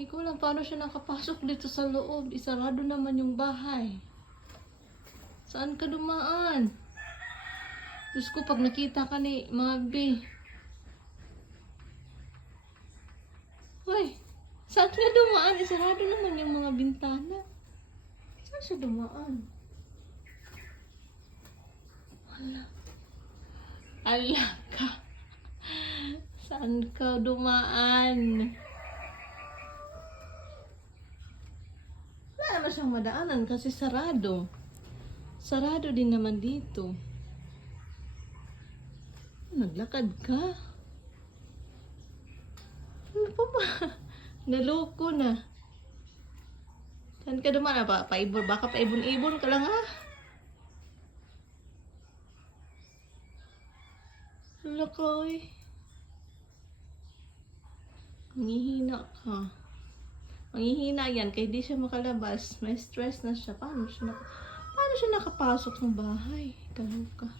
Hindi ko alam paano siya nakapasok dito sa loob. Isarado naman yung bahay. Saan ka dumaan? Diyos ko, pag nakita ka ni Mabi. Hoy, saan ka dumaan? Isarado naman yung mga bintana. Saan siya dumaan? Ala ka. Saan ka dumaan? Wala naman siyang madaanan kasi sarado. Sarado din naman dito. Naglakad ka? Ano pa ba? Naloko na. Saan ka dumaan? Paibon, baka paibon-ibon ka lang ha? Hala ka eh. Manghihina ka. Manghihina yan, kaya di siya makalabas. May stress na siya. Paano siya nakapasok ng bahay? Kaloka.